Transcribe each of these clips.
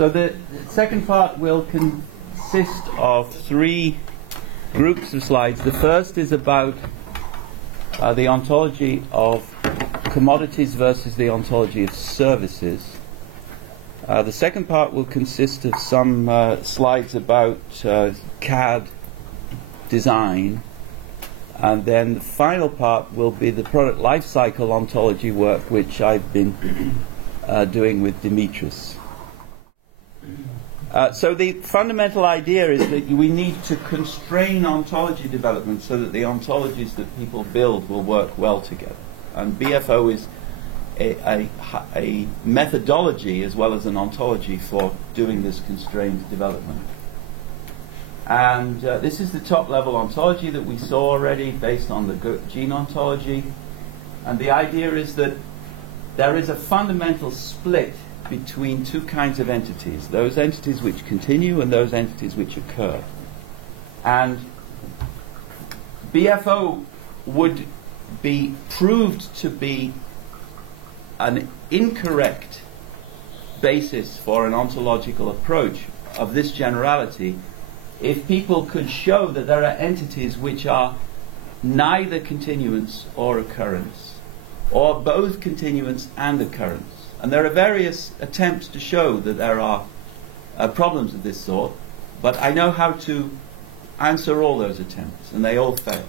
So the second part will consist of three groups of slides. The first is about the ontology of commodities versus the ontology of services. The second part will consist of some slides about CAD design, and then the final part will be the product lifecycle ontology work, which I've been doing with Dimitris. So the fundamental idea is that we need to constrain ontology development so that the ontologies that people build will work well together. And BFO is a methodology as well as an ontology for doing this constrained development. And this is the top-level ontology that we saw already based on the gene ontology. And the idea is that there is a fundamental split between two kinds of entities, those entities which continue and those entities which occur. And BFO would be proved to be an incorrect basis for an ontological approach of this generality if people could show that there are entities which are neither continuance or occurrence, or both continuance and occurrence. And there are various attempts to show that there are problems of this sort, but I know how to answer all those attempts, and they all fail.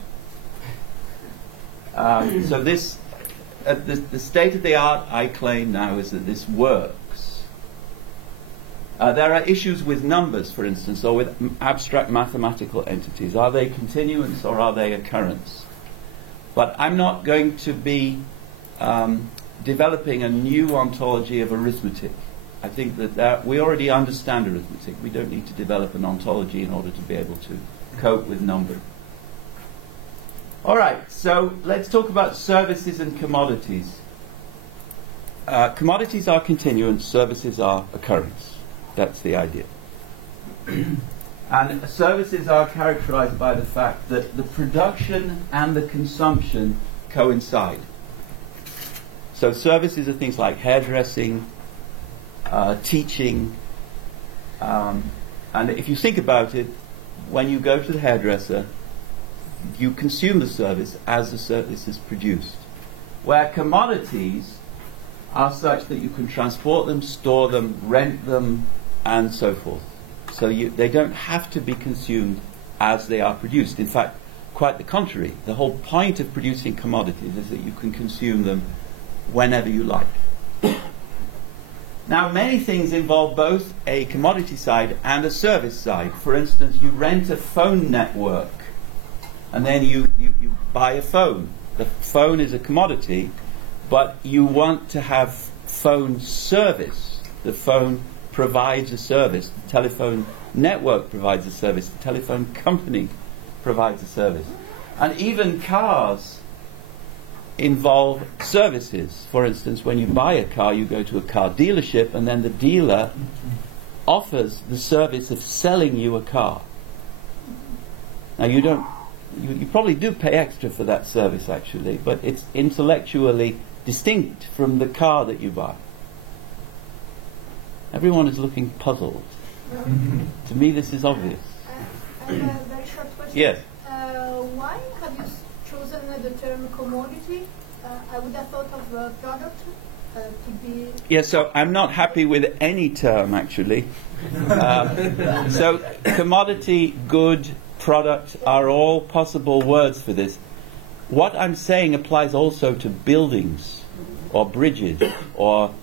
So this, the state of the art, I claim now, is that this works. There are issues with numbers, for instance, or with abstract mathematical entities. Are they continuance or are they occurrence? But I'm not going to be developing a new ontology of arithmetic. I think that we already understand arithmetic. We don't need to develop an ontology in order to be able to cope with numbers. All right, so let's talk about services and commodities. Commodities are continuance, services are occurrence. That's the idea. And services are characterized by the fact that the production and the consumption coincide. So services are things like hairdressing, teaching, and if you think about it, when you go to the hairdresser, you consume the service as the service is produced. Where commodities are such that you can transport them, store them, rent them, and so forth. So they don't have to be consumed as they are produced. In fact, quite the contrary. The whole point of producing commodities is that you can consume them whenever you like. Now, many things involve both a commodity side and a service side. For instance, you rent a phone network, and then you buy a phone. The phone is a commodity, but you want to have phone service. The phone provides a service. The telephone network provides a service. The telephone company provides a service. And even cars involve services. For instance, when you buy a car, you go to a car dealership, and then the dealer offers the service of selling you a car. Now, you probably do pay extra for that service, actually, but it's intellectually distinct from the car that you buy. Everyone is looking puzzled. To me, this is obvious. I have a very short question. Yes. Why have you chosen the term commodity? I would have thought of product to be... Yes, so I'm not happy with any term, actually. So commodity, good, product are all possible words for this. What I'm saying applies also to buildings or bridges or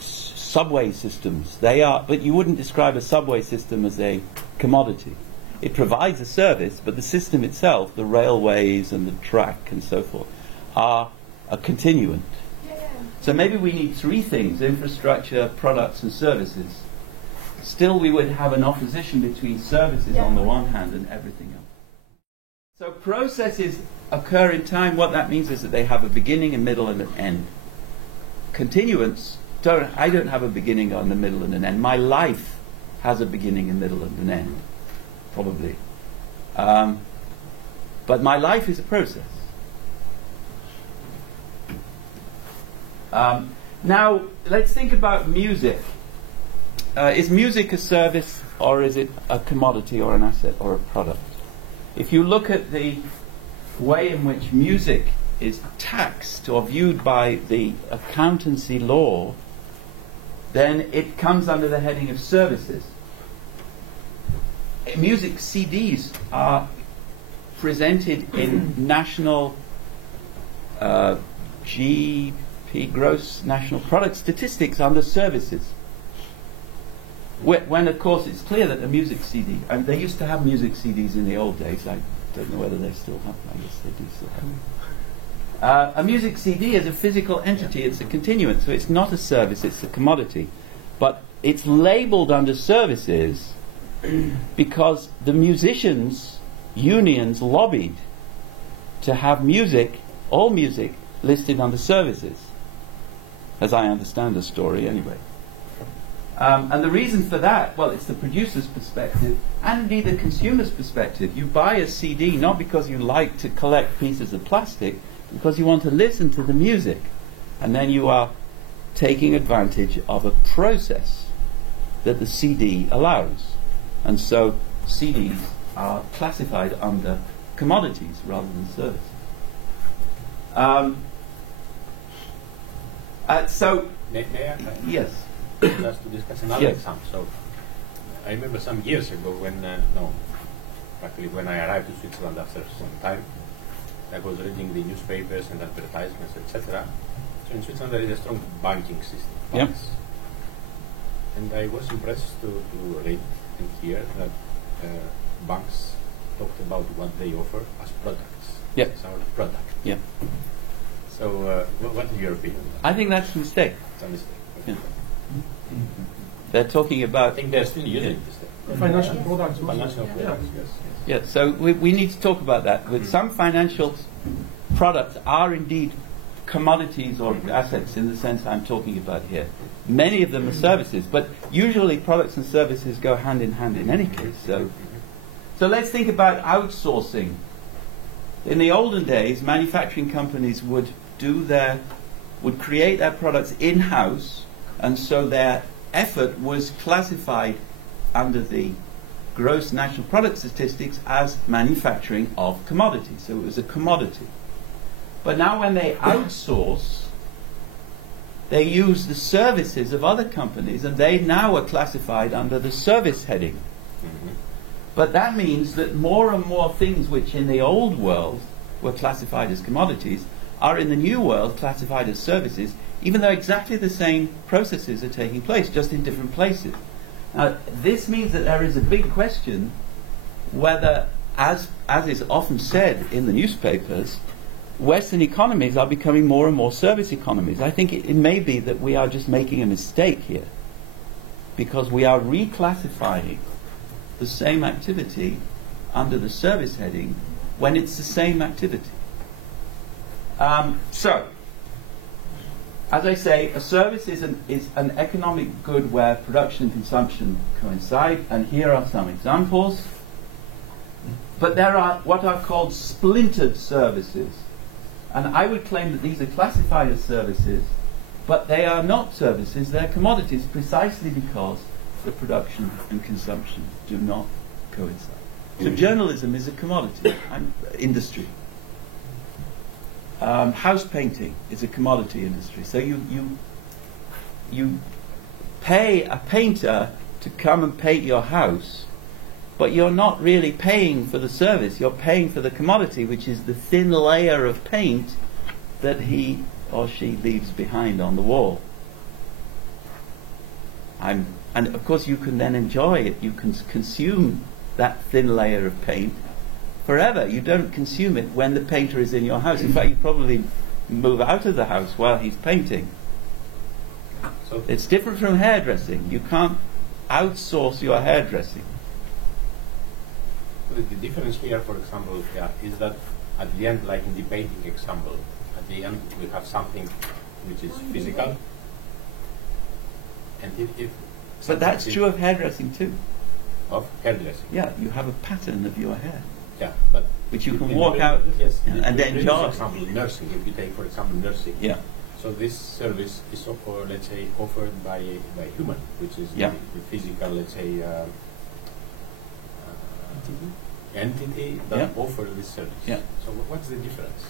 subway systems. They are, but you wouldn't describe a subway system as a commodity. It provides a service, but the system itself, the railways and the track and so forth, are a continuant. Yeah. So maybe we need three things: infrastructure, products, and services. Still, we would have an opposition between services on the one hand and everything else. So processes occur in time. What that means is that they have a beginning, a middle, and an end. Continuance, I don't have a beginning, and a middle, and an end. My life has a beginning, a middle, and an end, probably. But my life is a process. Now, let's think about music. Is music a service, or is it a commodity or an asset or a product? If you look at the way in which music is taxed or viewed by the accountancy law, then it comes under the heading of services. Music CDs are presented in national GP, gross national product statistics, under services. When, of course, it's clear that a music CD, and they used to have music CDs in the old days, I don't know whether they still have, I guess they do still have. A music CD is a physical entity, it's a continuance, so it's not a service, it's a commodity. But it's labelled under services because the musicians' unions lobbied to have music, all music, listed under services, as I understand the story anyway. And the reason for that, well, it's the producer's perspective and indeed the consumer's perspective. You buy a CD not because you like to collect pieces of plastic, because you want to listen to the music. And then you are taking advantage of a process that the CD allows. And so CDs are classified under commodities rather than services. May I? Yes. Just to discuss another Yes. example. So, I remember some years ago when, when I arrived to Switzerland after some time, I was reading the newspapers and advertisements, etc. So in Switzerland there is a strong banking system. Yep. Banks. And I was impressed to read and hear that banks talked about what they offer as products. Yep. It's our product. Yeah. So, what is your opinion on that? I think that's a mistake. It's a mistake. Yeah. They're talking I about... think they're still using this. Financial products. Financial Yeah. products, yes. Yeah, so we need to talk about that. With some financial products are indeed commodities or assets in the sense I'm talking about here. Many of them are services, but usually products and services go hand in hand in any case. So let's think about outsourcing. In the olden days, manufacturing companies would create their products in-house, and so their effort was classified under the gross national product statistics as manufacturing of commodities. So it was a commodity. But now when they outsource, they use the services of other companies, and they now are classified under the service heading. Mm-hmm. But that means that more and more things which in the old world were classified as commodities are in the new world classified as services, even though exactly the same processes are taking place, just in different places. Now, this means that there is a big question whether, as is often said in the newspapers, Western economies are becoming more and more service economies. I think it may be that we are just making a mistake here, because we are reclassifying the same activity under the service heading when it's the same activity. So, as I say, a service is an economic good where production and consumption coincide, and here are some examples. But there are what are called splintered services, and I would claim that these are classified as services, but they are not services, they're commodities, precisely because the production and consumption do not coincide. So journalism is a commodity, industry. House painting is a commodity industry. So you pay a painter to come and paint your house, but you're not really paying for the service. You're paying for the commodity, which is the thin layer of paint that he or she leaves behind on the wall. And of course you can then enjoy it. You can consume that thin layer of paint forever. You don't consume it when the painter is in your house. In fact, you probably move out of the house while he's painting. So It's different from hairdressing. You can't outsource your hairdressing. the difference here, for example, is that at the end, like in the painting example, at the end we have something which is physical. And if But that's true of hairdressing too. of hairdressing. Yeah, you have a pattern of your hair, Yeah, but which you can in walk the out yes, and in the enjoy. example, nursing. If you take, for example, nursing. Yeah. So this service is let's say, offered by human, which is Yeah. the physical, let's say, entity that Yeah. offers this service. Yeah. So what's the difference?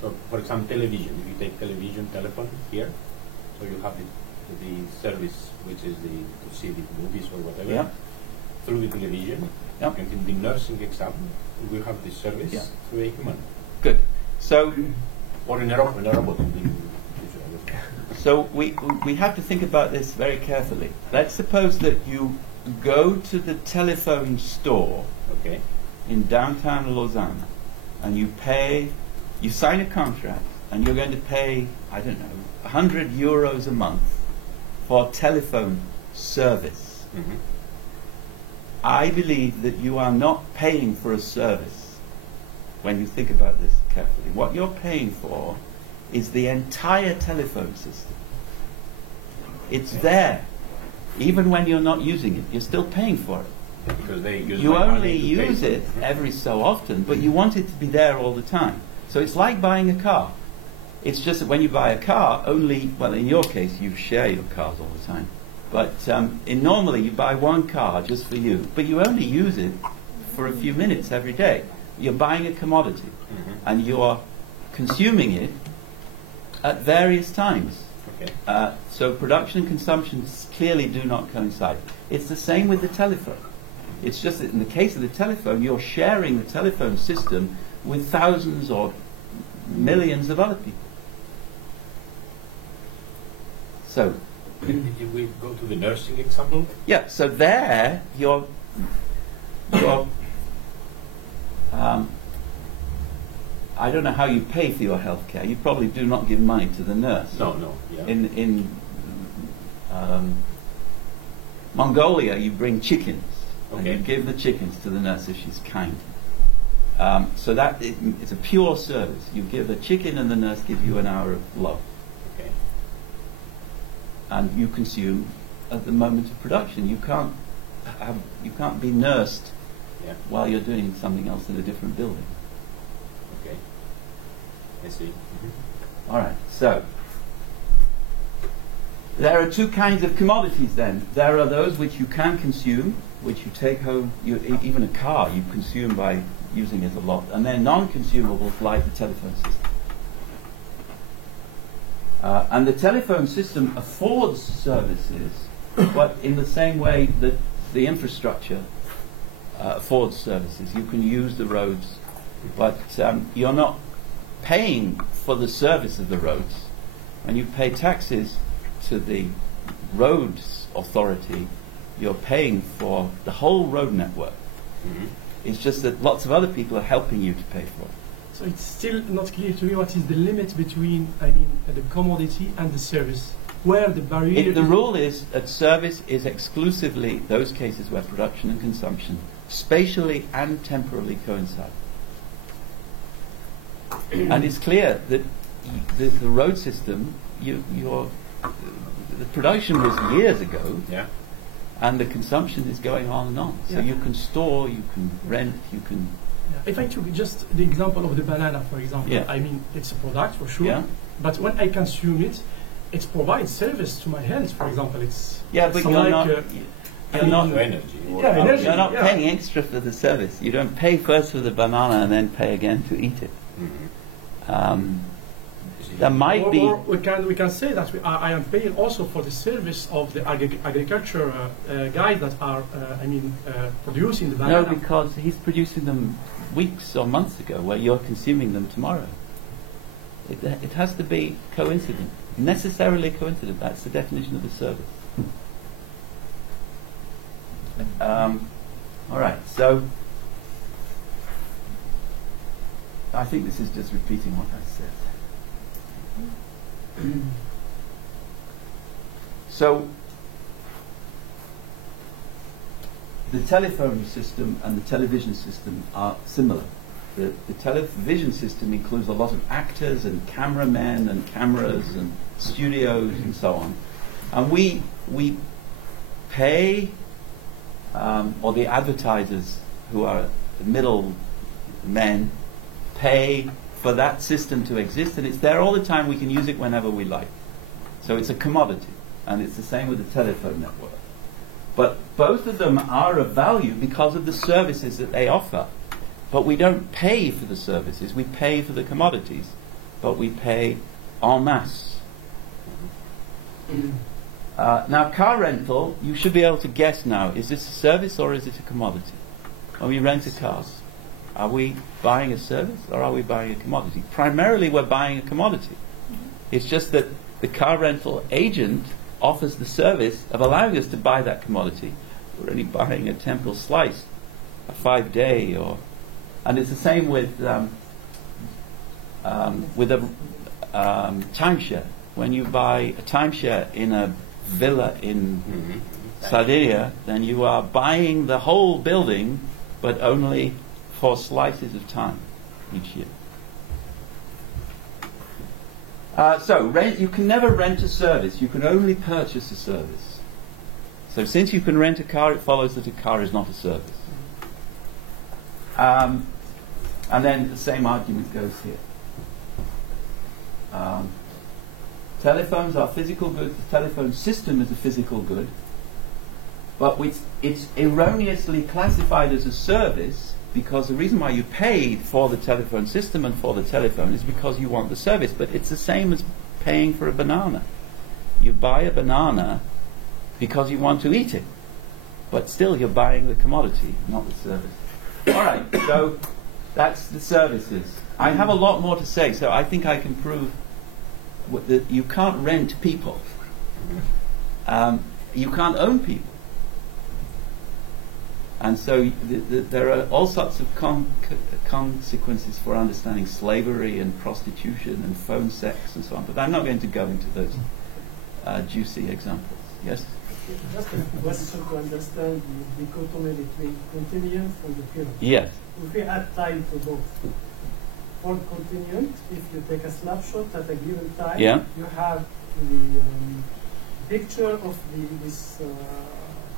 So, for example, television. If you take television, telephone here, so you have the service, which is to see the movies or whatever, Yeah. through the television. Yeah. And in the nursing example, we have this service Yeah. through a human. Good. So, Or in a robot. In a robot in the future, I guess. so we have to think about this very carefully. Let's suppose that you go to the telephone store Okay. in downtown Lausanne, and you sign a contract, and you're going to pay, I don't know, 100 euros a month for telephone service. Mm-hmm. I believe that you are not paying for a service when you think about this carefully. What you're paying for is the entire telephone system. It's there. Even when you're not using it, you're still paying for it. Because they use You my money only to pay use for it every so often, but you want it to be there all the time. So it's like buying a car. It's just that when you buy a car, in your case, you share your cars all the time. But normally you buy one car just for you, but you only use it for a few minutes every day. You're buying a commodity, Mhm. and you're consuming it at various times. Okay. So production and consumption clearly do not coincide. It's the same with the telephone. It's just that in the case of the telephone, you're sharing the telephone system with thousands or millions of other people. So, If we go to the nursing example, yeah, so there you're I don't know how you pay for your healthcare. You probably do not give money to the nurse. no, yeah. In Mongolia, you bring chickens, and Okay. you give the chickens to the nurse if she's kind. So it's a pure service. You give a chicken, and the nurse gives you an hour of love, Okay. and you consume at the moment of production. You can't be nursed Yeah. while you're doing something else in a different building. Okay. I see. Mm-hmm. All right, so there are two kinds of commodities then. There are those which you can consume, which you take home, even a car you consume by using it a lot, and then non-consumables like the telephone system. And the telephone system affords services, but in the same way that the infrastructure affords services. You can use the roads, but you're not paying for the service of the roads. When you pay taxes to the roads authority, you're paying for the whole road network. Mm-hmm. It's just that lots of other people are helping you to pay for it. So it's still not clear to me what is the limit between, the commodity and the service. Where the barrier... The rule is that service is exclusively those cases where production and consumption spatially and temporally coincide. And it's clear that the road system, the production was years ago, Yeah. and the consumption is going on and on. So Yeah. you can store, you can rent, you can... Yeah. If I took just the example of the banana, for example, Yeah. it's a product for sure, Yeah. but when I consume it, it provides service to my health, for example. Yeah, but So you're like, not... You're not... For energy. Yeah, energy. You're not Yeah. paying extra for the service. You don't pay first for the banana and then pay again to eat it. Mm-hmm. There might be... Or we can say that I am paying also for the service of the agriculture guys that are producing the No, banana. because he's producing them weeks or months ago, where you're consuming them tomorrow. It has to be coincident, necessarily coincident. That's the definition of a service. All right, so I think this is just repeating what I said. So the telephone system and the television system are similar. The television system includes a lot of actors and cameramen and cameras and studios and so on. And we pay, or the advertisers who are the middle men, pay for that system to exist, and it's there all the time. We can use it whenever we like. So it's a commodity, and it's the same with the telephone network. But both of them are of value because of the services that they offer. But we don't pay for the services, we pay for the commodities, but we pay en masse. Now, car rental, you should be able to guess now, is this a service or is it a commodity? When we rent a car, are we buying a service or are we buying a commodity? Primarily, we're buying a commodity. It's just that the car rental agent offers the service of allowing us to buy that commodity. We're only buying a temporal slice, a 5-day, and it's the same with a timeshare. When you buy a timeshare in a villa in Sardinia, then you are buying the whole building, but only for slices of time each year. So you can never rent a service. You can only purchase a service. So since you can rent a car, it follows that a car is not a service. And then the same argument goes here. Telephones are physical goods. The telephone system is a physical good. But it's erroneously classified as a service because the reason why you paid for the telephone system and for the telephone is because you want the service. But it's the same as paying for a banana. You buy a banana because you want to eat it. But still you're buying the commodity, not the service. All right, so that's the services. I have a lot more to say, so I think I can prove that you can't rent people. You can't own people. And so there are all sorts of consequences for understanding slavery and prostitution and phone sex and so on. But I'm not going to go into those juicy examples. Yes? Just a question to understand the dichotomy between continuous and the period. Yes. If we add time to both, for continuant, if you take a snapshot at a given time, you have the picture of this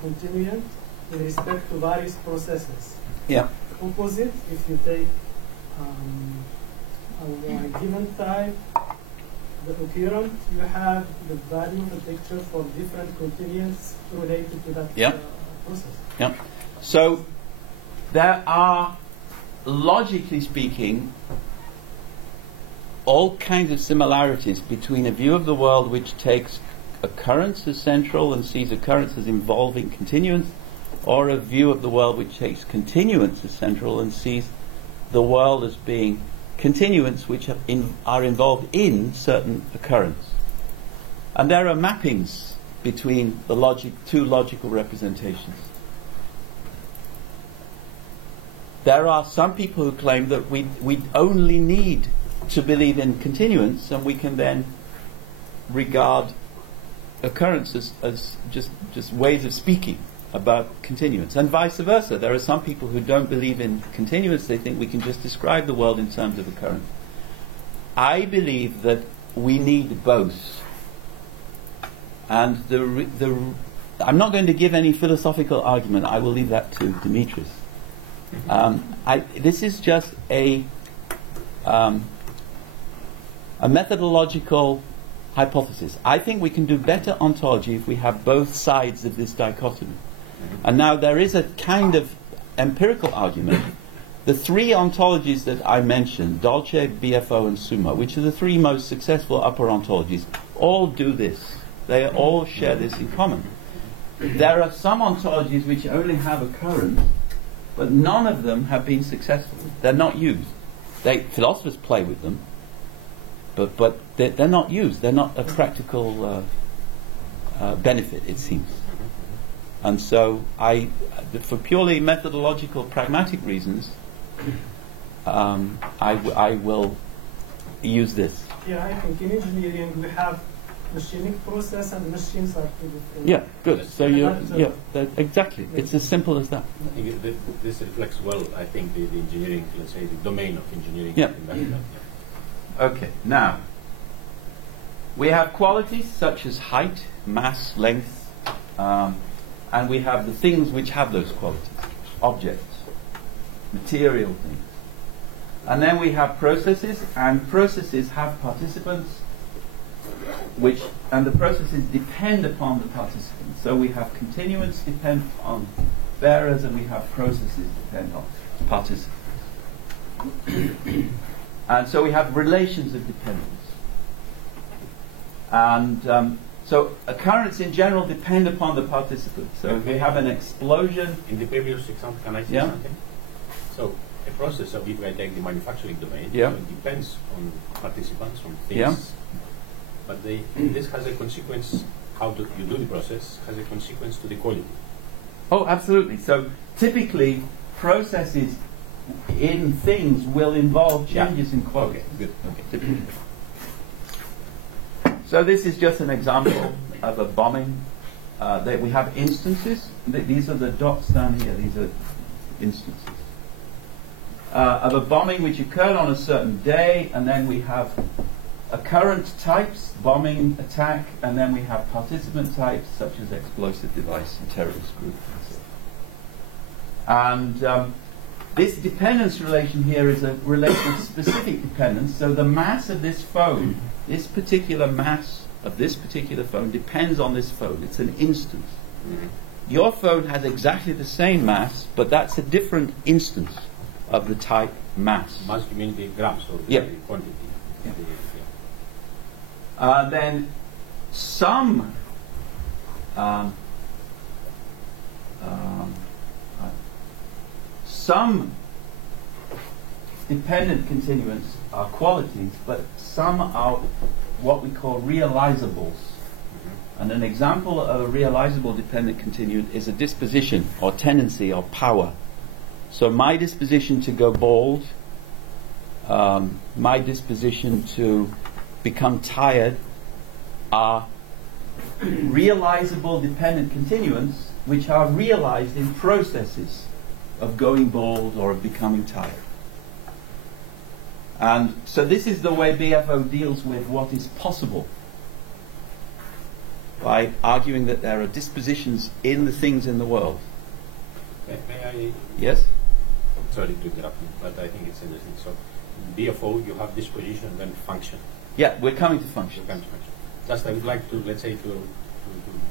continuant with respect to various processes. Yeah. Opposite, if you take a given time, the occurrent, you have the value of the picture for different continuants related to that process. Yeah. So there are, logically speaking, all kinds of similarities between a view of the world which takes occurrence as central and sees occurrence as involving continuance, or a view of the world which takes continuance as central and sees the world as being continuance which are involved in certain occurrence. And there are mappings between the two logical representations. There are some people who claim that we only need to believe in continuance, and we can then regard occurrences as just ways of speaking about continuance, and vice versa. There are some people who don't believe in continuance. They think we can just describe the world in terms of occurrence. I believe that we need both. And I'm not going to give any philosophical argument. I will leave that to Dimitris. This is just a methodological hypothesis. I think we can do better ontology if we have both sides of this dichotomy. And now there is a kind of empirical argument. The three ontologies that I mentioned, Dolce, BFO, and Summa, which are the three most successful upper ontologies, all do this. They all share this in common. There are some ontologies which only have occurrence, but none of them have been successful. They're not used. Philosophers play with them, but they're not used. They're not a practical benefit, it seems. And so for purely methodological, pragmatic reasons, I will use this. Yeah, I think in engineering we have machining process and machines are two different. Yeah, good. So exactly. It's as simple as that. I think this reflects well, I think, the engineering, let's say, the domain of engineering. Yeah. Okay, now, we have qualities such as height, mass, length, and we have the things which have those qualities, objects, material things. And then we have processes, and processes have participants, and the processes depend upon the participants. So we have continuance depend on bearers, and we have processes depend on participants. And so we have relations of dependence. And so occurrence in general depend upon the participants. So if we have an explosion... In the previous example, can I say something? So a process, so if I take the manufacturing domain, so it depends on participants, on things. But this has a consequence, you do the process, has a consequence to the quality. Oh, absolutely. So typically, processes in things will involve changes in quality. Okay, good. Okay. So this is just an example of a bombing. That we have instances. These are the dots down here. These are instances of a bombing which occurred on a certain day, and then we have occurrence types, bombing, attack, and then we have participant types such as explosive device and terrorist group. And this dependence relation here is a relation of specific dependence. So the mass of this phone, this particular mass of this particular phone depends on this phone. It's an instance. Your phone has exactly the same mass, but that's a different instance of the type mass. Mass, you mean the grams or the quantity? Then some dependent continuants are qualities, but some are what we call realizables. And an example of a realizable dependent continuant is a disposition or tendency or power. So my disposition to go bald, my disposition to become tired are realizable dependent continuants which are realized in processes of going bald or of becoming tired. And so this is the way BFO deals with what is possible, by arguing that there are dispositions in the things in the world. May I? Yes? Sorry to interrupt you, but I think it's interesting. So, BFO, you have disposition and then function. Yeah, we're coming to function. Just I would like to, let's say, to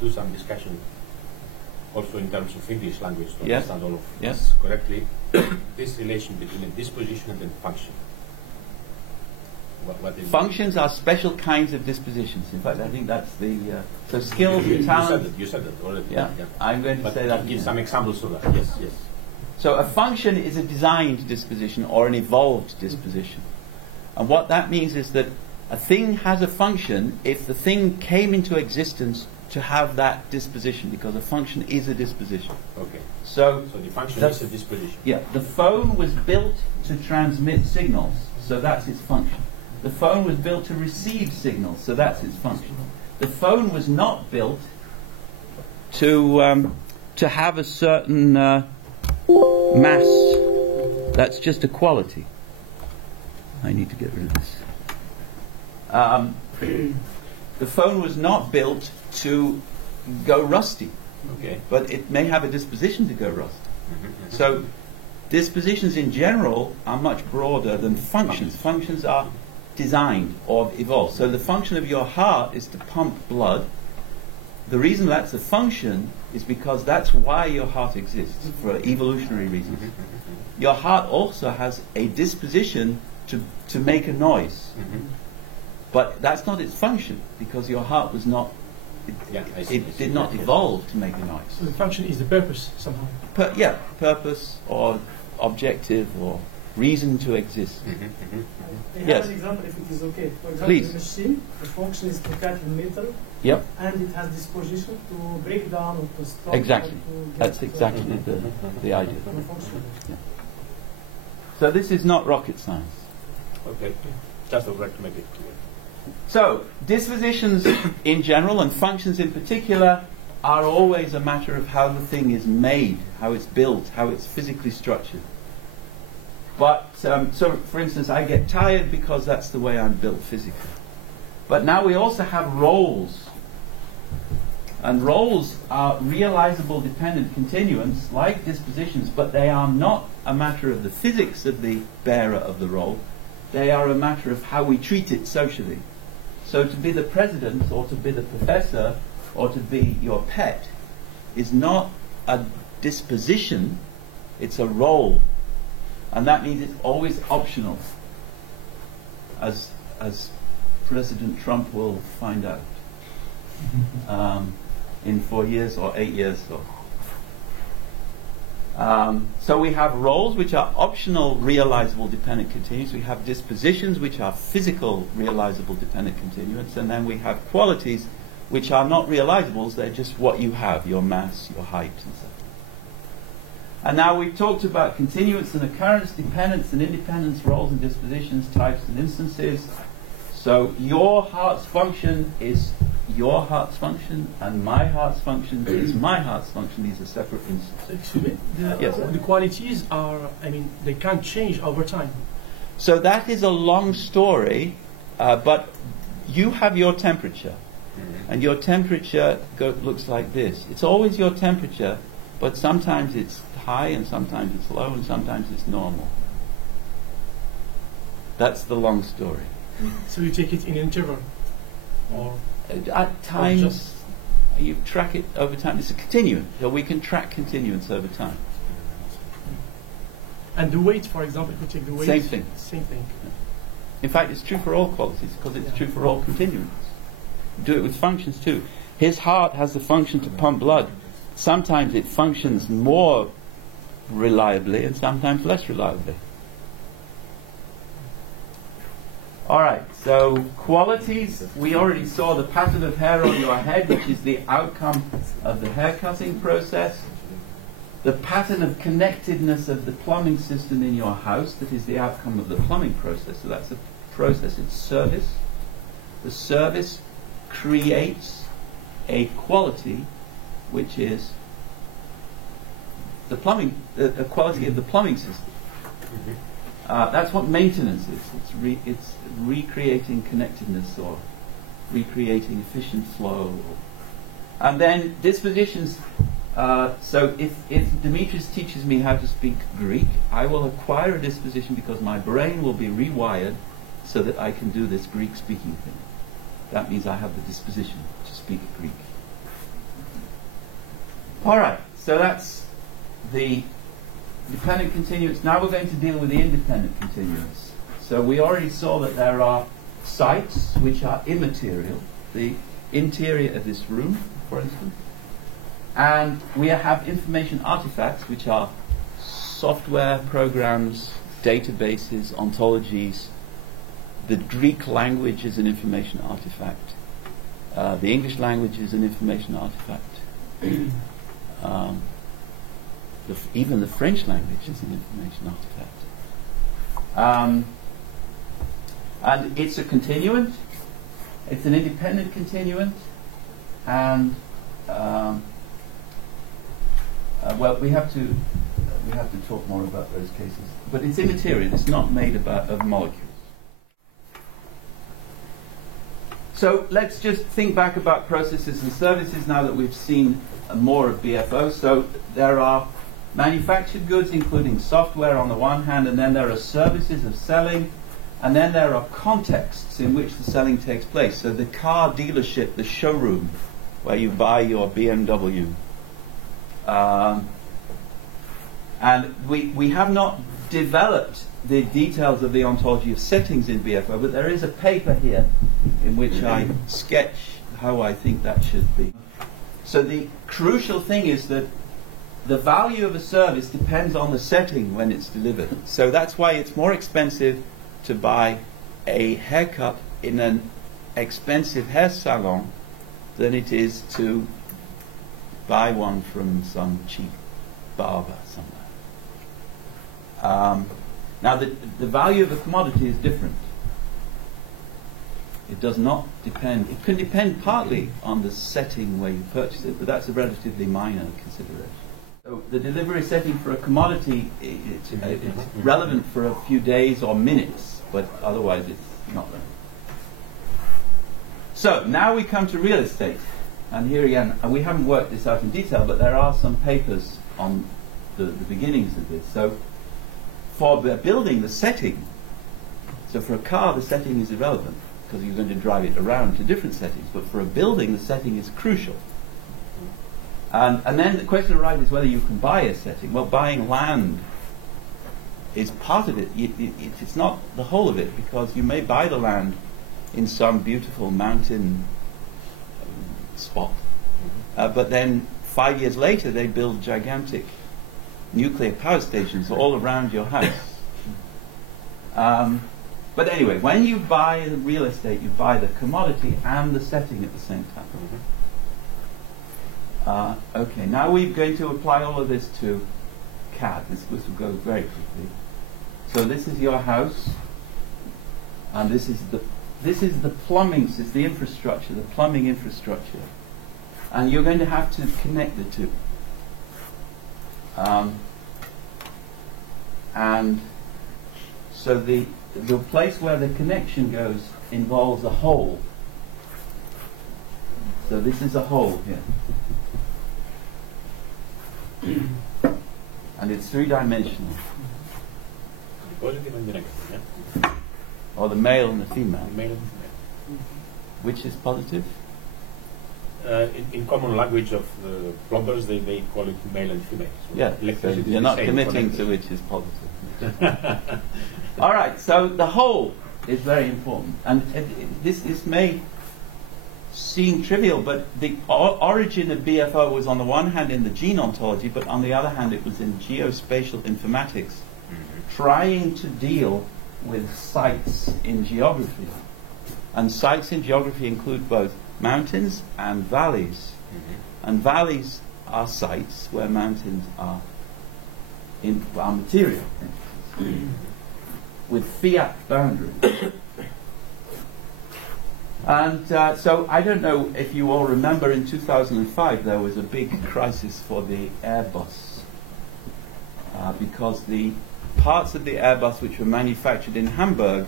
do some discussion also in terms of English language to understand all of this correctly. This relation between a disposition and then function. What functions are special kinds of dispositions. In fact, I think that's the so skills and talent. You said that already. Yeah, I'm going to say that. Give some examples of that. Yes. So a function is a designed disposition or an evolved disposition, and what that means is that a thing has a function if the thing came into existence to have that disposition, because a function is a disposition. Okay. So the function is a disposition. Yeah. The phone was built to transmit signals, so that's its function. The phone was built to receive signals, so that's its function. The phone was not built to have a certain mass. That's just a quality. I need to get rid of this. The phone was not built to go rusty, but it may have a disposition to go rusty. So dispositions in general are much broader than functions. Functions are designed or evolved. So the function of your heart is to pump blood. The reason that's a function is because that's why your heart exists, for evolutionary reasons. Your heart also has a disposition to make a noise. But that's not its function, because your heart was not, it did not evolve to make a noise. So the function is the purpose somehow. Purpose or objective or reason to exist. I have an example, if it is okay. For example, Please. The machine, the function is to cut the metal, and it has disposition to break down or to stop. Exactly. That's exactly the idea. Yeah. So this is not rocket science. Okay. Just would like to make it clear. So dispositions in general and functions in particular are always a matter of how the thing is made, how it's built, how it's physically structured. But, so for instance, I get tired because that's the way I'm built physically. But now we also have roles. And roles are realizable dependent continuants like dispositions, but they are not a matter of the physics of the bearer of the role. They are a matter of how we treat it socially. So to be the president or to be the professor or to be your pet is not a disposition, it's a role. And that means it's always optional, as President Trump will find out in 4 years or 8 years. So we have roles which are optional realizable dependent continuants. We have dispositions which are physical realizable dependent continuants. And then we have qualities which are not realizables. They're just what you have, your mass, your height, and so on. And now we've talked about continuance and occurrence, dependence and independence, roles and dispositions, types and instances. So your heart's function is your heart's function, and my heart's function is my heart's function. These are separate instances. Excuse me? Yes. The qualities are, they can change over time. So that is a long story, but you have your temperature, and your temperature looks like this. It's always your temperature, but sometimes it's high, and sometimes it's low, and sometimes it's normal. That's the long story. So you take it in interval, or at times you track it over time. It's a continuum, so we can track continuance over time. And the weight, for example, if you take the weight, Same thing. Same thing. In fact, it's true for all qualities because it's true for all continuants. Do it with functions too. His heart has the function to pump blood. Sometimes it functions more reliably and sometimes less reliably. Alright, so qualities. We already saw the pattern of hair on your head, which is the outcome of the hair cutting process. The pattern of connectedness of the plumbing system in your house, that is the outcome of the plumbing process. So that's a process, it's service. The service creates a quality which is the plumbing, the quality of the plumbing system. That's what maintenance is. It's recreating connectedness or recreating efficient flow. And then dispositions. So if Demetrius teaches me how to speak Greek, I will acquire a disposition because my brain will be rewired so that I can do this Greek speaking thing. That means I have the disposition to speak Greek. Alright, so that's the dependent continuance. Now we're going to deal with the independent continuance. So we already saw that there are sites which are immaterial, the interior of this room, for instance. And we have information artifacts, which are software, programs, databases, ontologies. The Greek language is an information artifact. The English language is an information artifact. Even the French language is an information artifact. And it's a continuant. It's an independent continuant. And well, we have to talk more about those cases. But it's immaterial. It's not made of molecules. So let's just think back about processes and services now that we've seen more of BFO. So there are manufactured goods, including software on the one hand, and then there are services of selling, and then there are contexts in which the selling takes place. So the car dealership, the showroom, where you buy your BMW. And we have not developed the details of the ontology of settings in BFO, but there is a paper here in which I sketch how I think that should be. So the crucial thing is that the value of a service depends on the setting when it's delivered. So that's why it's more expensive to buy a haircut in an expensive hair salon than it is to buy one from some cheap barber somewhere. Now the value of a commodity is different. It does not depend. It can depend partly on the setting where you purchase it, but that's a relatively minor consideration. So the delivery setting for a commodity, it's relevant for a few days or minutes, but otherwise it's not relevant. So now we come to real estate. and here again, we haven't worked this out in detail, but there are some papers on the beginnings of this. So for building the setting, so for a car the setting is irrelevant because you're going to drive it around to different settings, but for a building the setting is crucial. And then the question arises whether you can buy a setting. Well, buying land is part of it. It's not the whole of it, because you may buy the land in some beautiful mountain spot, but then 5 years later they build gigantic nuclear power stations all around your house. But anyway, when you buy real estate, you buy the commodity and the setting at the same time. Okay, now we're going to apply all of this to CAD. This will go very quickly. So this is your house, and this is the plumbing system, the infrastructure, the plumbing infrastructure, and you're going to have to connect the two. And so the place where the connection goes involves a hole. So this is a hole here. And it's three-dimensional. The positive and the negative, yeah? Or the male and the female. Male and female. Which is positive? In common language of the plumbers, they call it male and female. So Yeah, so you're not committing to which is positive. All right, so the whole is very important. And this may seem trivial, but the origin of BFO was on the one hand in the gene ontology, but on the other hand it was in geospatial informatics, trying to deal with sites in geography. And sites in geography include both mountains and valleys. And valleys are sites where mountains are material with fiat boundaries. And so I don't know if you all remember, in 2005 there was a big crisis for the Airbus because the parts of the Airbus which were manufactured in Hamburg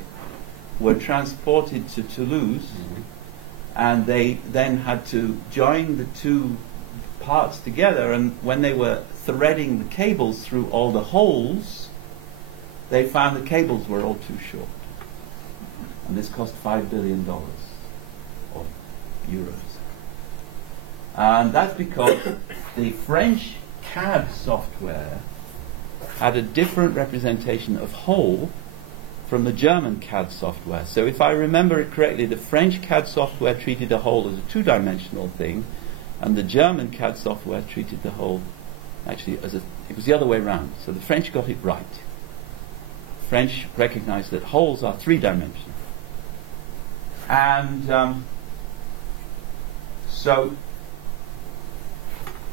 were transported to Toulouse, and they then had to join the two parts together, and when they were threading the cables through all the holes, they found the cables were all too short. And this cost $5 billion. Euros. And that's because the French CAD software had a different representation of hole from the German CAD software. So if I remember it correctly, the French CAD software treated a hole as a two-dimensional thing, and the German CAD software treated the hole actually it was the other way around. So the French got it right. French recognized that holes are three-dimensional. And so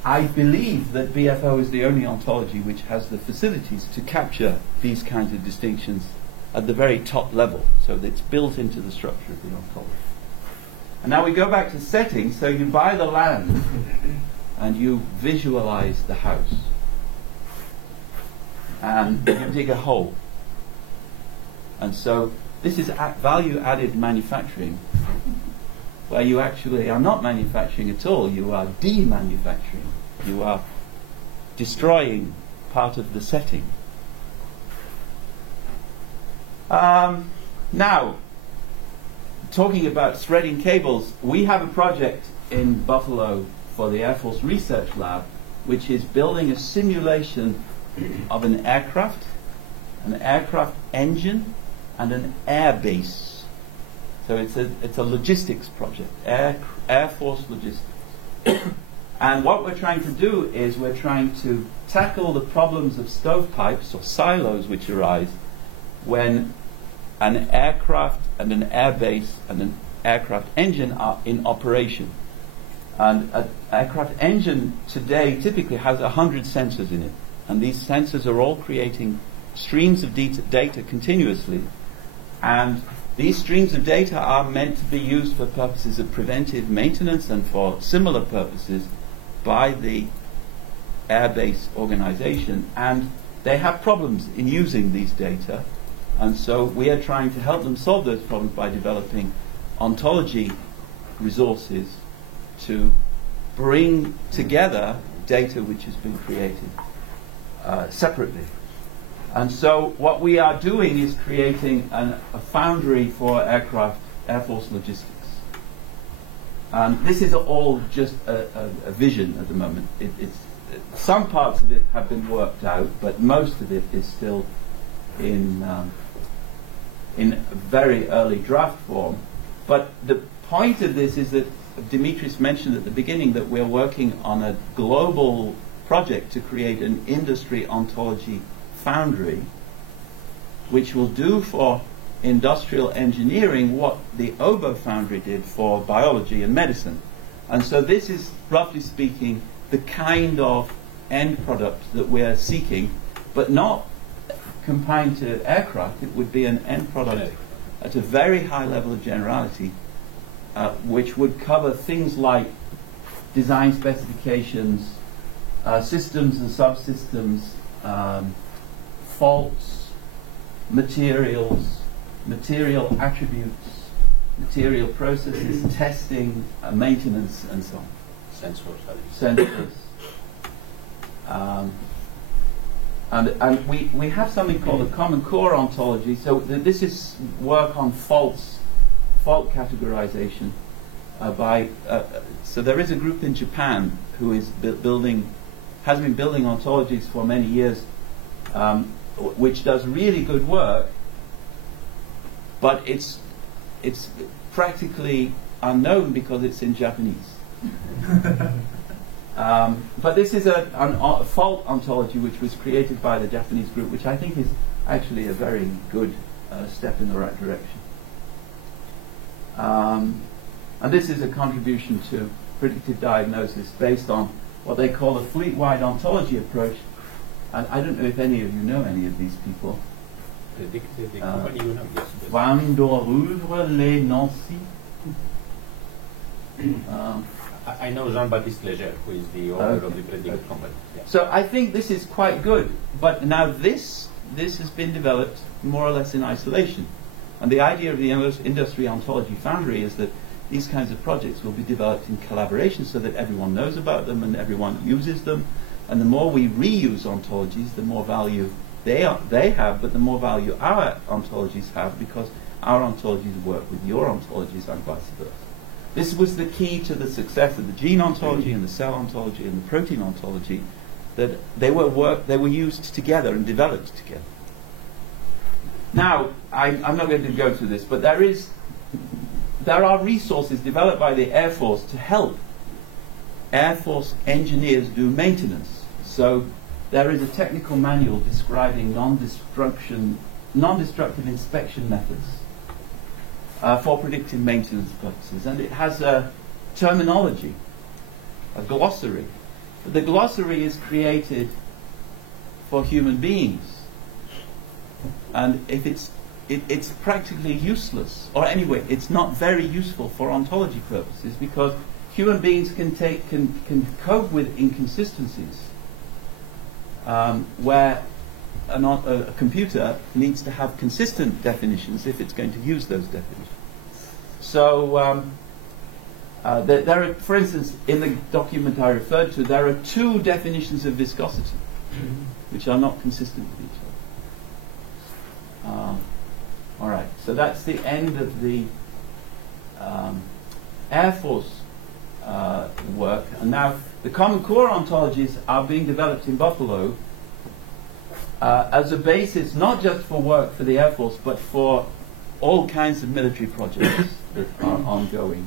I believe that BFO is the only ontology which has the facilities to capture these kinds of distinctions at the very top level, so that it's built into the structure of the ontology. And now we go back to settings. So you buy the land and you visualize the house, and you dig a hole. And so this is value-added manufacturing, where you actually are not manufacturing at all, you are demanufacturing. You are destroying part of the setting. Now, talking about threading cables, we have a project in Buffalo for the Air Force Research Lab, which is building a simulation of an aircraft engine, and an air base. So it's a logistics project, Air Force logistics. And what we're trying to do is we're trying to tackle the problems of stovepipes or silos which arise when an aircraft and an air base and an aircraft engine are in operation. And an aircraft engine today typically has 100 sensors in it, and these sensors are all creating streams of data continuously. And these streams of data are meant to be used for purposes of preventive maintenance and for similar purposes by the airbase organization, and they have problems in using these data, and so we are trying to help them solve those problems by developing ontology resources to bring together data which has been created separately. And so what we are doing is creating a foundry for Air Force logistics. This is all just a vision at the moment. Some parts of it have been worked out, but most of it is still in very early draft form. But the point of this is that Dimitris mentioned at the beginning that we're working on a global project to create an industry ontology foundry, which will do for industrial engineering what the OBO foundry did for biology and medicine. And so this is, roughly speaking, the kind of end product that we're seeking, but not confined to aircraft. It would be an end product at a very high level of generality, which would cover things like design specifications, systems and subsystems, faults, materials, material attributes, material processes, testing, maintenance, and so on. Sensors. And we have something called a common core ontology. So this is work on fault categorization. So there is a group in Japan who is has been building ontologies for many years, which does really good work, but it's practically unknown because it's in Japanese. But this is a fault ontology which was created by the Japanese group, which I think is actually a very good step in the right direction. And this is a contribution to predictive diagnosis based on what they call a fleet-wide ontology approach. And I don't know if any of you know any of these people. Nancy. I know Jean-Baptiste Léger, who is the owner of the Predict company. Yeah. So I think this is quite good. But now this has been developed more or less in isolation. And the idea of the Industry Ontology Foundry is that these kinds of projects will be developed in collaboration so that everyone knows about them and everyone uses them. And the more we reuse ontologies, the more value they have, but the more value our ontologies have, because our ontologies work with your ontologies and vice versa. This was the key to the success of the gene ontology and the cell ontology and the protein ontology, that they were used together and developed together. Now, I'm not going to go through this, but there are resources developed by the Air Force to help Air Force engineers do maintenance. So there is a technical manual describing non-destructive inspection methods for predictive maintenance purposes, and it has a terminology, a glossary. The glossary is created for human beings, and if it's practically useless, or anyway, it's not very useful for ontology purposes, because human beings can cope with inconsistencies where a computer needs to have consistent definitions if it's going to use those definitions. So there are, for instance, in the document I referred to, there are 2 definitions of viscosity which are not consistent with each other. All right, so that's the end of the Air Force work. And now the Common Core ontologies are being developed in Buffalo as a basis not just for work for the Air Force, but for all kinds of military projects that are ongoing.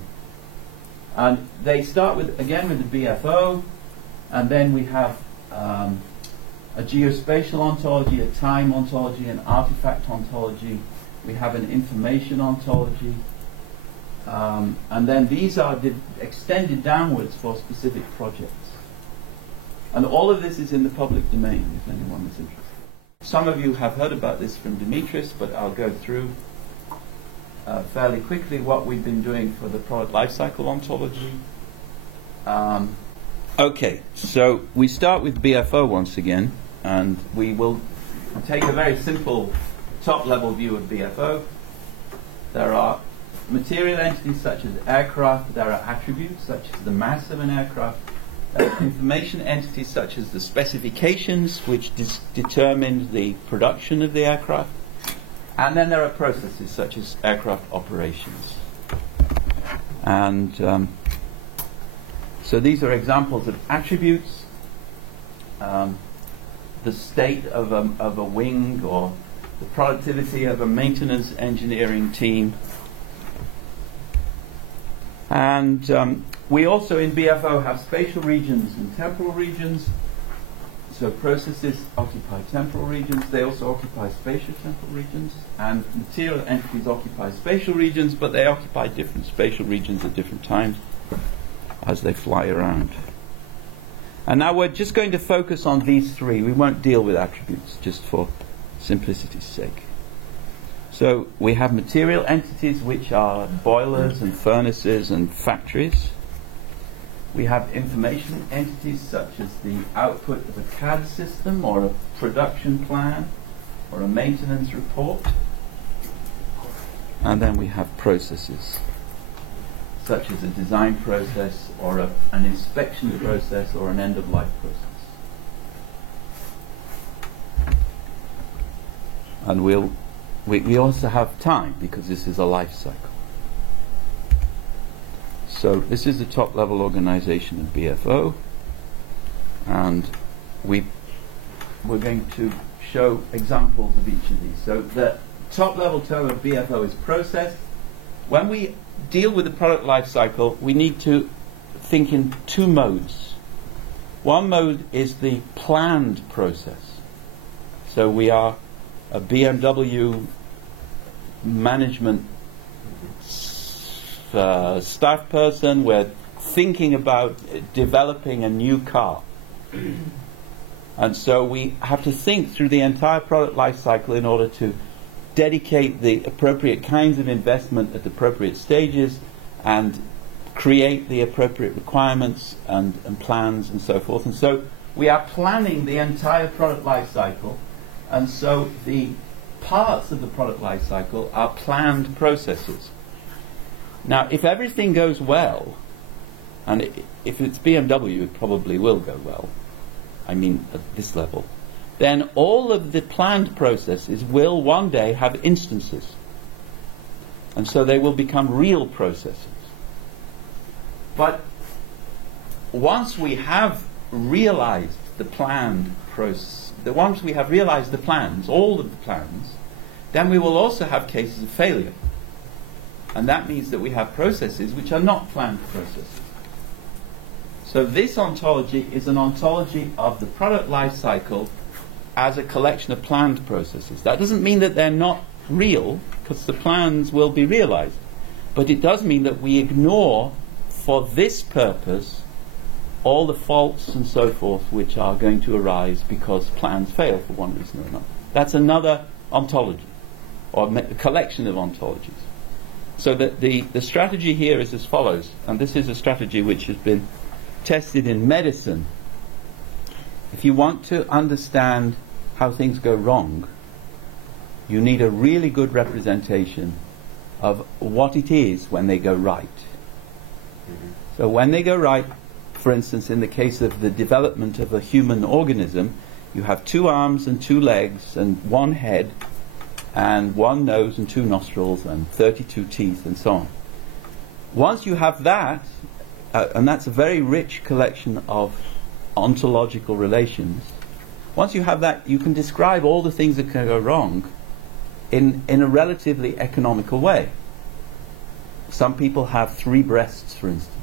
And they start with the BFO, and then we have a geospatial ontology, a time ontology, an artifact ontology. We have an information ontology. And then these are extended downwards for specific projects. And all of this is in the public domain, if anyone is interested. Some of you have heard about this from Dimitris, but I'll go through fairly quickly what we've been doing for the product lifecycle ontology. Okay, so we start with BFO once again, and we will take a very simple top-level view of BFO. There are material entities such as aircraft. There are attributes such as the mass of an aircraft. Information entities such as the specifications, which determine the production of the aircraft. And then there are processes such as aircraft operations. And so these are examples of attributes. The state of a wing, or the productivity of a maintenance engineering team. And we also in BFO have spatial regions and temporal regions. So processes occupy temporal regions, they also occupy spatial temporal regions, and material entities occupy spatial regions, but they occupy different spatial regions at different times as they fly around. And now we're just going to focus on these three. We won't deal with attributes, just for simplicity's sake. So we have material entities, which are boilers and furnaces and factories. We have information entities such as the output of a CAD system or a production plan or a maintenance report. And then we have processes such as a design process or an inspection process or an end-of-life process. And we also have time, because this is a life cycle. So this is the top-level organization of BFO, and we're going to show examples of each of these. So the top-level term of BFO is process. When we deal with the product life cycle, we need to think in two modes. One mode is the planned process. So we are a BMW management staff person. We're thinking about developing a new car. And so we have to think through the entire product life cycle in order to dedicate the appropriate kinds of investment at the appropriate stages and create the appropriate requirements and plans and so forth. And so we are planning the entire product life cycle, and so the parts of the product life cycle are planned processes. Now, if everything goes well, and if it's BMW, it probably will go well, I mean at this level, then all of the planned processes will one day have instances. And so they will become real processes. But once we have realized the planned process, once we have realized the plans, all of the plans, then we will also have cases of failure. And that means that we have processes which are not planned processes. So this ontology is an ontology of the product life cycle as a collection of planned processes. That doesn't mean that they're not real, because the plans will be realized. But it does mean that we ignore, for this purpose, all the faults and so forth which are going to arise because plans fail for one reason or another. That's another ontology, or a collection of ontologies. So that the strategy here is as follows, and this is a strategy which has been tested in medicine. If you want to understand how things go wrong, you need a really good representation of what it is when they go right. So when they go right, for instance, in the case of the development of a human organism, you have 2 arms and 2 legs and 1 head and 1 nose and 2 nostrils and 32 teeth and so on. Once you have that, and that's a very rich collection of ontological relations, once you have that, you can describe all the things that can go wrong in a relatively economical way. Some people have 3 breasts, for instance,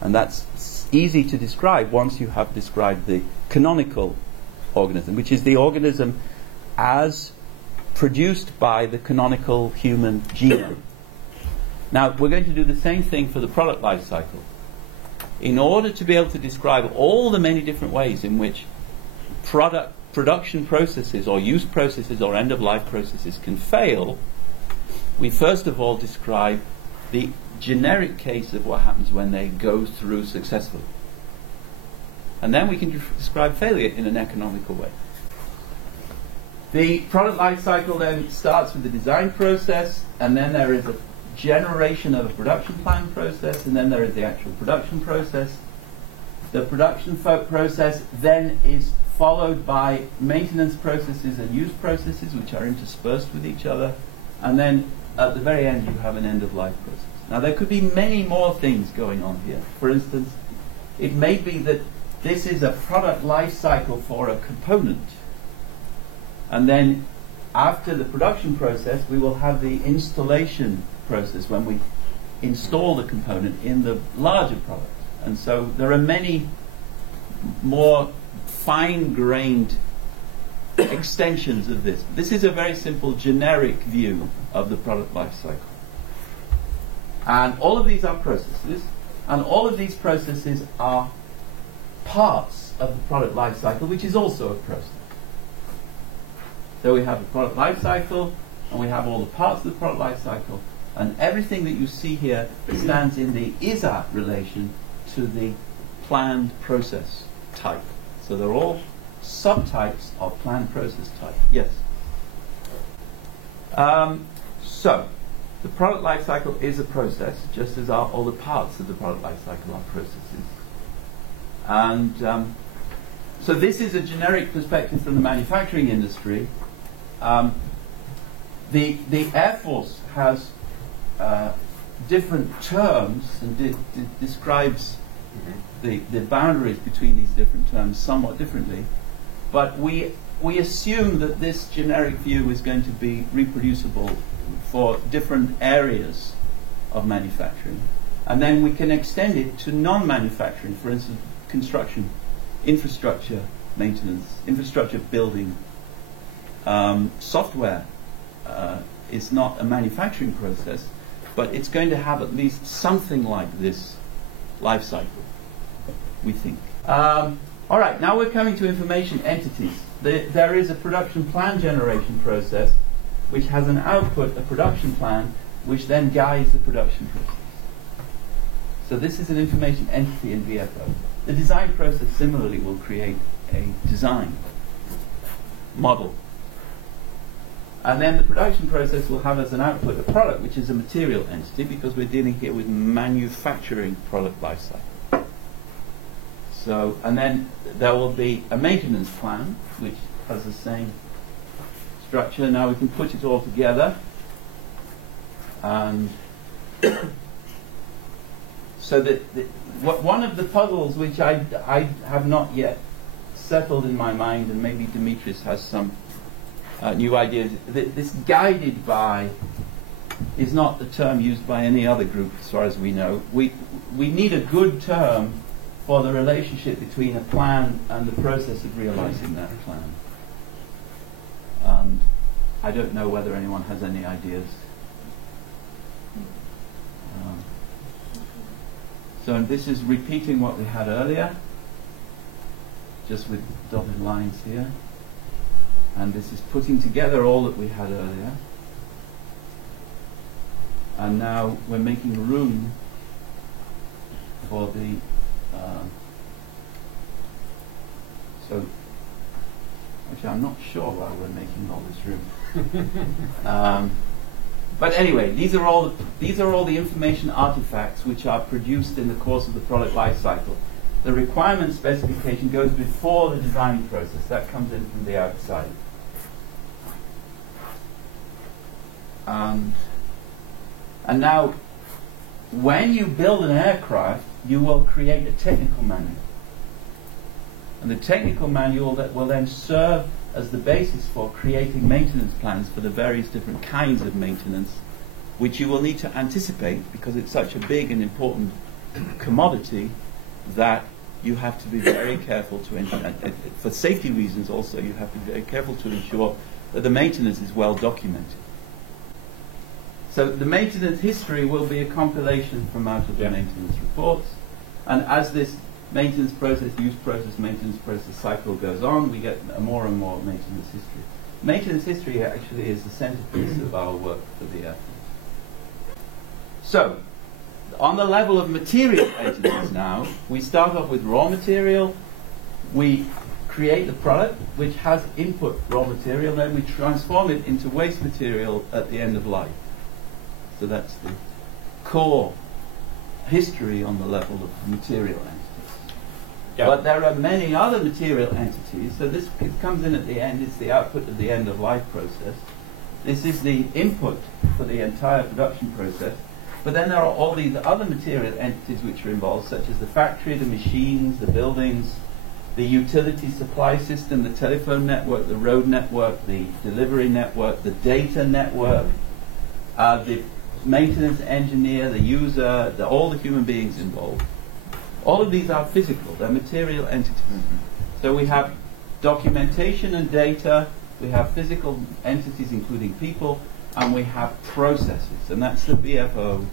and that's easy to describe once you have described the canonical organism, which is the organism as produced by the canonical human genome. Now, we're going to do the same thing for the product life cycle. In order to be able to describe all the many different ways in which production processes or use processes or end-of-life processes can fail, we first of all describe the generic case of what happens when they go through successfully. And then we can describe failure in an economical way. The product life cycle then starts with the design process, and then there is a generation of a production plan process, and then there is the actual production process. The production process then is followed by maintenance processes and use processes, which are interspersed with each other. And then at the very end, you have an end-of-life process. Now, there could be many more things going on here. For instance, it may be that this is a product life cycle for a component. And then after the production process, we will have the installation process when we install the component in the larger product. And so there are many more fine-grained extensions of this. This is a very simple generic view of the product life cycle. And all of these are processes, and all of these processes are parts of the product life cycle, which is also a process. So we have the product life cycle, and we have all the parts of the product life cycle, and everything that you see here stands in the is-at relation to the planned process type. So they're all subtypes of planned process type. Yes? So the product life cycle is a process, just as are all the parts of the product life cycle are processes. And so this is a generic perspective from the manufacturing industry. The Air Force has different terms and describes the boundaries between these different terms somewhat differently. But we assume that this generic view is going to be reproducible for different areas of manufacturing. And then we can extend it to non-manufacturing, for instance, construction, infrastructure maintenance, infrastructure building. Software is not a manufacturing process, but it's going to have at least something like this life cycle, we think. All right, now we're coming to information entities. There is a production plan generation process which has an output, a production plan, which then guides the production process. So this is an information entity in VFO. The design process similarly will create a design model. And then the production process will have as an output a product, which is a material entity, because we're dealing here with manufacturing product life cycle. So, and then there will be a maintenance plan, which has the same structure. Now we can put it all together. And so that one of the puzzles which I have not yet settled in my mind, and maybe Dimitris has some new ideas, this guided by is not the term used by any other group as far as we know. We need a good term for the relationship between a plan and the process of realizing that plan. And I don't know whether anyone has any ideas. So this is repeating what we had earlier, just with dotted lines here. And this is putting together all that we had earlier. And now we're making room for the so actually I'm not sure why we're making all this room. But anyway, these are all the information artifacts which are produced in the course of the product life cycle. The requirement specification goes before the design process. That comes in from the outside. And now, when you build an aircraft, you will create a technical manual. And the technical manual that will then serve as the basis for creating maintenance plans for the various different kinds of maintenance, which you will need to anticipate because it's such a big and important commodity that you have to be very careful to ensure, for safety reasons also, you have to be very careful to ensure that the maintenance is well documented. So the maintenance history will be a compilation from out of the maintenance reports, and as this maintenance process, use process, maintenance process cycle goes on, we get more and more maintenance history. Maintenance history actually is the centerpiece of our work for the Air Force. So, on the level of material entities now, we start off with raw material, we create the product which has input raw material, then we transform it into waste material at the end of life. So that's the core history on the level of material entities. Yeah. But there are many other material entities, so this comes in at the end, it's the output of the end of life process. This is the input for the entire production process. But then there are all these other material entities which are involved, such as the factory, the machines, the buildings, the utility supply system, the telephone network, the road network, the delivery network, the data network, the maintenance engineer, the user, all the human beings involved. All of these are physical, they're material entities. So we have documentation and data, we have physical entities including people, and we have processes, and that's the BFO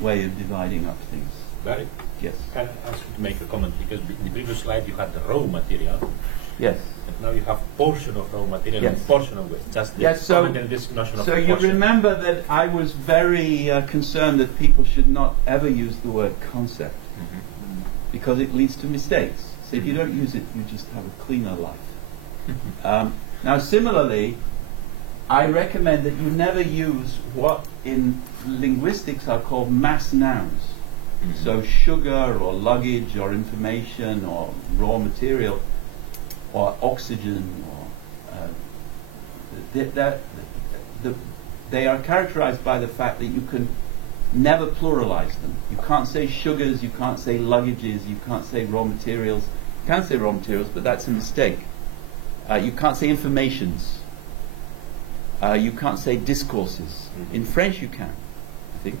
way of dividing up things. Barry? Yes. Can I ask you to make a comment? Because in the previous slide you had the raw material, Yes. and now you have portion of raw material Yes. and portion of waste. Just the Yes, so- comment in this notion of So you portion. remember that I was very concerned that people should not ever use the word concept because it leads to mistakes. So if you don't use it, you just have a cleaner life. Now similarly, I recommend that you never use what in linguistics are called mass nouns. So sugar or luggage or information or raw material or oxygen or they are characterized by the fact that you can never pluralize them. You can't say sugars, you can't say luggages, you can't say raw materials. You can say raw materials, but that's a mistake. You can't say informations. You can't say discourses. In French you can, I think.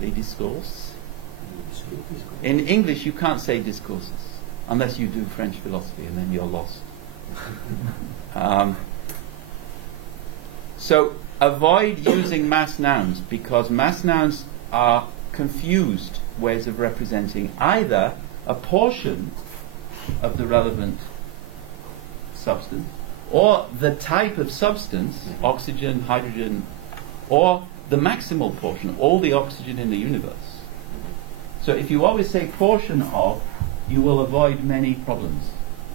Les discourses. In English you can't say discourses unless you do French philosophy, and then you're lost. So avoid using mass nouns, because mass nouns are confused ways of representing either a portion of the relevant substance or the type of substance, oxygen, hydrogen, or the maximal portion, all the oxygen in the universe. So if you always say portion of, you will avoid many problems.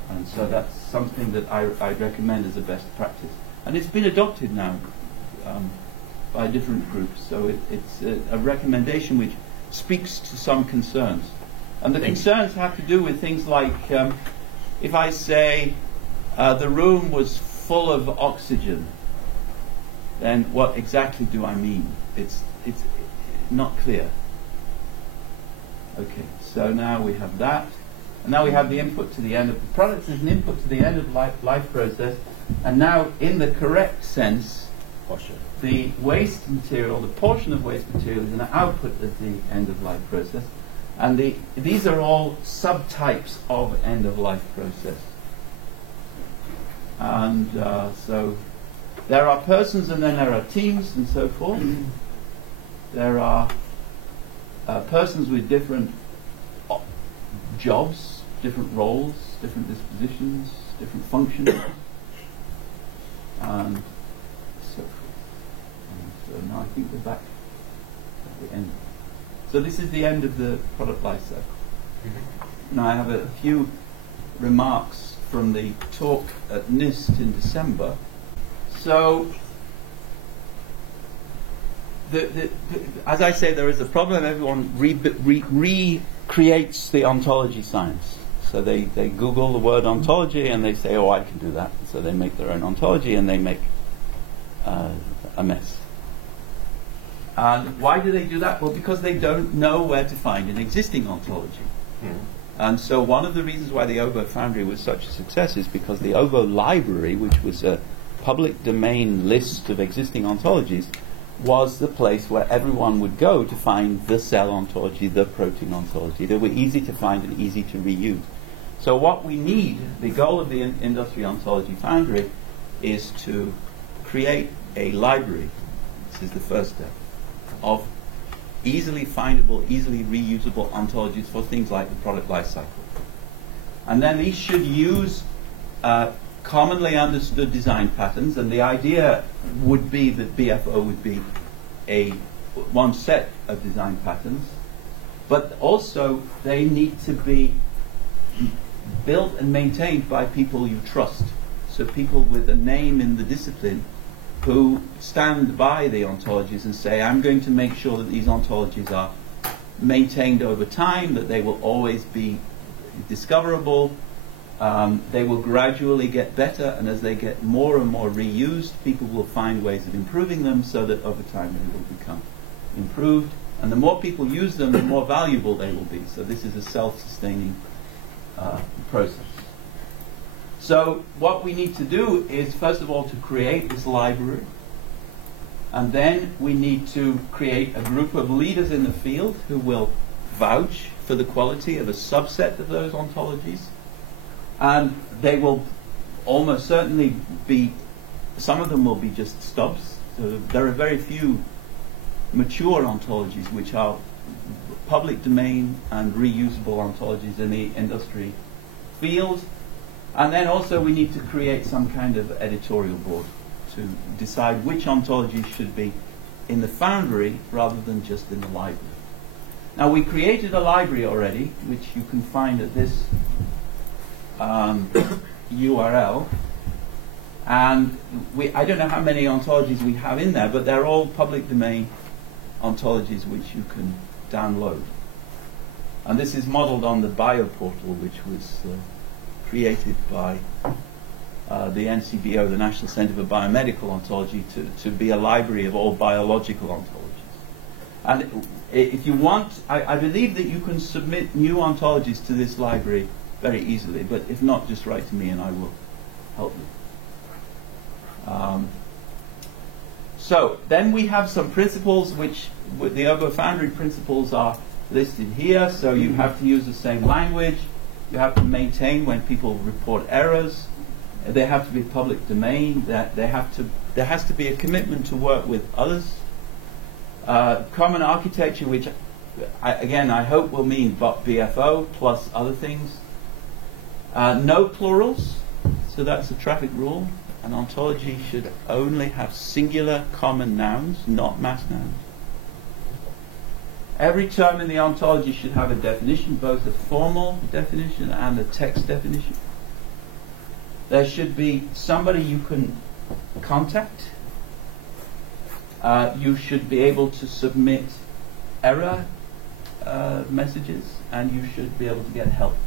And so that's something that I recommend as a best practice. And it's been adopted now by different groups. So it's a recommendation which speaks to some concerns. And the concerns have to do with things like, if I say the room was full of oxygen, then what exactly do I mean? It's not clear. Okay, so now we have that. And now we have the input to the end of the product as an input to the end of life process. And now, in the correct sense, the waste material, the portion of waste material, is an output at the end of life process. And these are all subtypes of end of life process. And so there are persons, and then there are teams, and so forth. There are persons with different jobs, different roles, different dispositions, different functions, and so forth. And so now I think we're back at the end. So this is the end of the product life cycle. Now I have a few remarks from the talk at NIST in December. So as I say, there is a problem. Everyone recreates the ontology science. So they Google the word ontology and they say, oh, I can do that. So they make their own ontology and they make a mess. And why do they do that? Well, because they don't know where to find an existing ontology. And so one of the reasons why the OVO Foundry was such a success is because the OVO library, which was a public domain list of existing ontologies, was the place where everyone would go to find the cell ontology, the protein ontology. They were easy to find and easy to reuse. So what we need, the goal of the Industry Ontology Foundry, is to create a library, this is the first step, of easily findable, easily reusable ontologies for things like the product life cycle. And then these should use commonly understood design patterns, and the idea would be that BFO would be one set of design patterns, but also they need to be built and maintained by people you trust. So people with a name in the discipline who stand by the ontologies and say, I'm going to make sure that these ontologies are maintained over time, that they will always be discoverable, they will gradually get better, and as they get more and more reused, people will find ways of improving them so that over time they will become improved. And the more people use them, the more valuable they will be. So this is a self-sustaining process. So what we need to do is, first of all, to create this library. And then we need to create a group of leaders in the field who will vouch for the quality of a subset of those ontologies. And they will almost certainly be, some of them will be just stubs. So there are very few mature ontologies which are public domain and reusable ontologies in the industry field. And then also we need to create some kind of editorial board to decide which ontologies should be in the Foundry rather than just in the library. Now, we created a library already, which you can find at this URL. And I don't know how many ontologies we have in there, but they're all public domain ontologies which you can download. And this is modeled on the bioportal, which was created by the NCBO, the National Center for Biomedical Ontology, to be a library of all biological ontologies. And if you want, I believe that you can submit new ontologies to this library very easily, but if not, just write to me and I will help you. So then we have some principles which, the Ergo Foundry principles are listed here. So you have to use the same language. You have to maintain when people report errors. They have to be public domain. There has to be a commitment to work with others. Common architecture, which I hope will mean BFO plus other things. No plurals, so that's a traffic rule. An ontology should only have singular common nouns, not mass nouns. Every term in the ontology should have a definition, both a formal definition and a text definition. There should be somebody you can contact. You should be able to submit error messages, and you should be able to get help.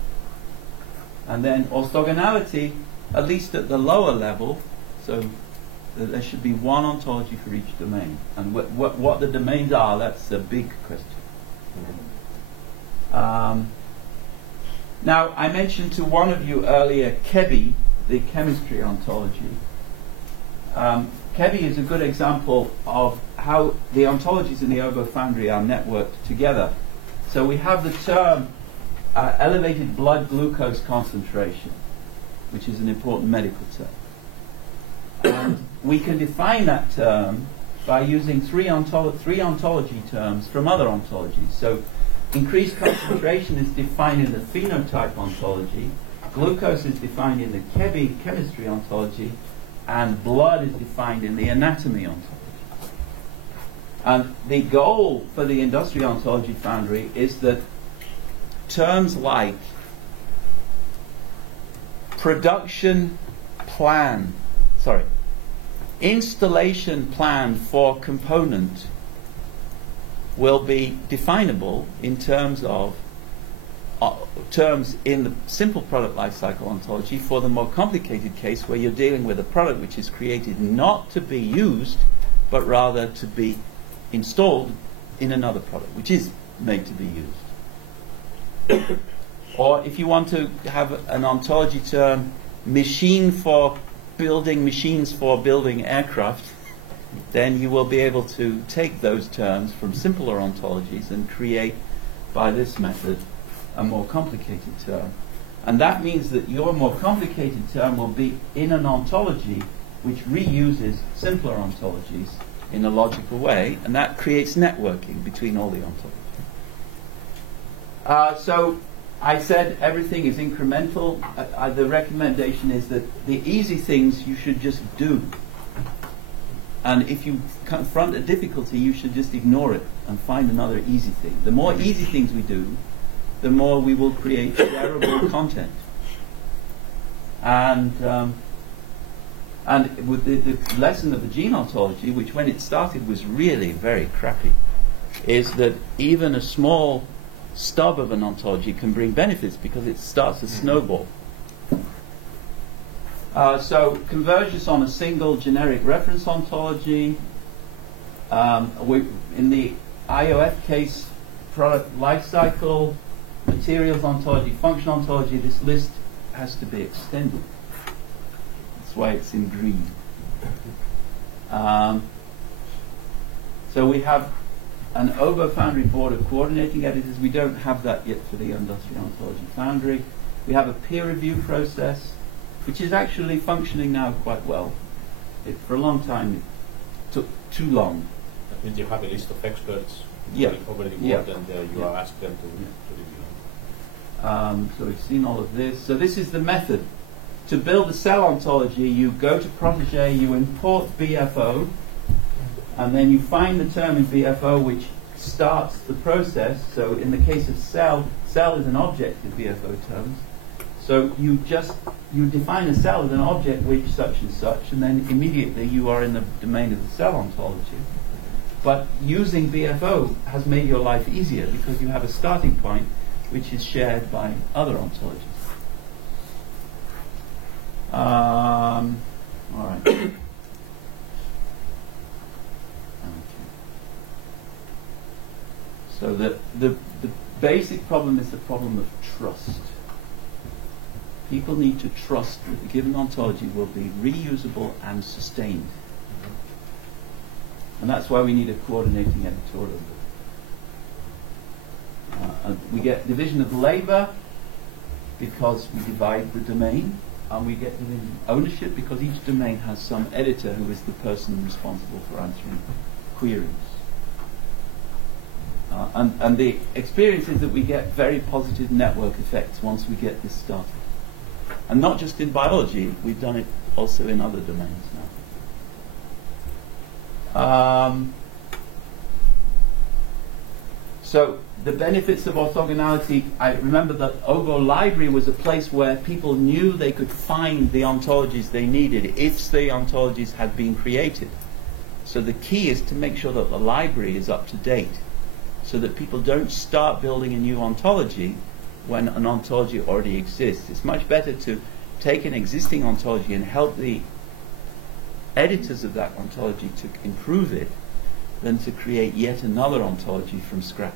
And then orthogonality, at least at the lower level, so there should be one ontology for each domain. And what the domains are, that's a big question. Now, I mentioned to one of you earlier ChEBI, the chemistry ontology. ChEBI is a good example of how the ontologies in the Ergo Foundry are networked together. So we have the term elevated blood glucose concentration, which is an important medical term. And we can define that term by using three ontology terms from other ontologies. So increased concentration is defined in the phenotype ontology, glucose is defined in the ChEBI chemistry ontology, and blood is defined in the anatomy ontology. And the goal for the industry ontology foundry is that terms like installation plan for component will be definable in terms of terms in the simple product lifecycle ontology. For the more complicated case where you're dealing with a product which is created not to be used, but rather to be installed in another product which is made to be used. Or if you want to have an ontology term, machines for building aircraft, then you will be able to take those terms from simpler ontologies and create, by this method, a more complicated term. And that means that your more complicated term will be in an ontology which reuses simpler ontologies in a logical way, and that creates networking between all the ontologies. So I said everything is incremental. The recommendation is that the easy things you should just do. And if you confront a difficulty, you should just ignore it and find another easy thing. The more easy things we do, the more we will create shareable content. And And with the lesson of the gene ontology, which when it started was really very crappy, is that even a small stub of an ontology can bring benefits because it starts a snowball. So convergence on a single generic reference ontology. In the IOF case, product lifecycle, materials ontology, function ontology, this list has to be extended. That's why it's in green. So we have an OBO Foundry board of coordinating editors. We don't have that yet for the Industrial Ontology Foundry. We have a peer review process, which is actually functioning now quite well. For a long time, it took too long. That means you have a list of experts over the board, and you are asked them to review. So we've seen all of this. So this is the method. To build a cell ontology, you go to Protege, you import BFO, and then you find the term in BFO which starts the process. So in the case of cell is an object in BFO terms. So you define a cell as an object which such and such, and then immediately you are in the domain of the cell ontology. But using BFO has made your life easier because you have a starting point which is shared by other ontologies. All right. Okay. So the basic problem is the problem of trust. People need to trust that a given ontology will be reusable and sustained. And that's why we need a coordinating editorial. We get division of labor because we divide the domain, and we get division of ownership because each domain has some editor who is the person responsible for answering queries. And the experience is that we get very positive network effects once we get this started. And not just in biology, we've done it also in other domains now. So the benefits of orthogonality, I remember that OBO Library was a place where people knew they could find the ontologies they needed if the ontologies had been created. So the key is to make sure that the library is up to date, so that people don't start building a new ontology when an ontology already exists. It's much better to take an existing ontology and help the editors of that ontology to improve it than to create yet another ontology from scratch.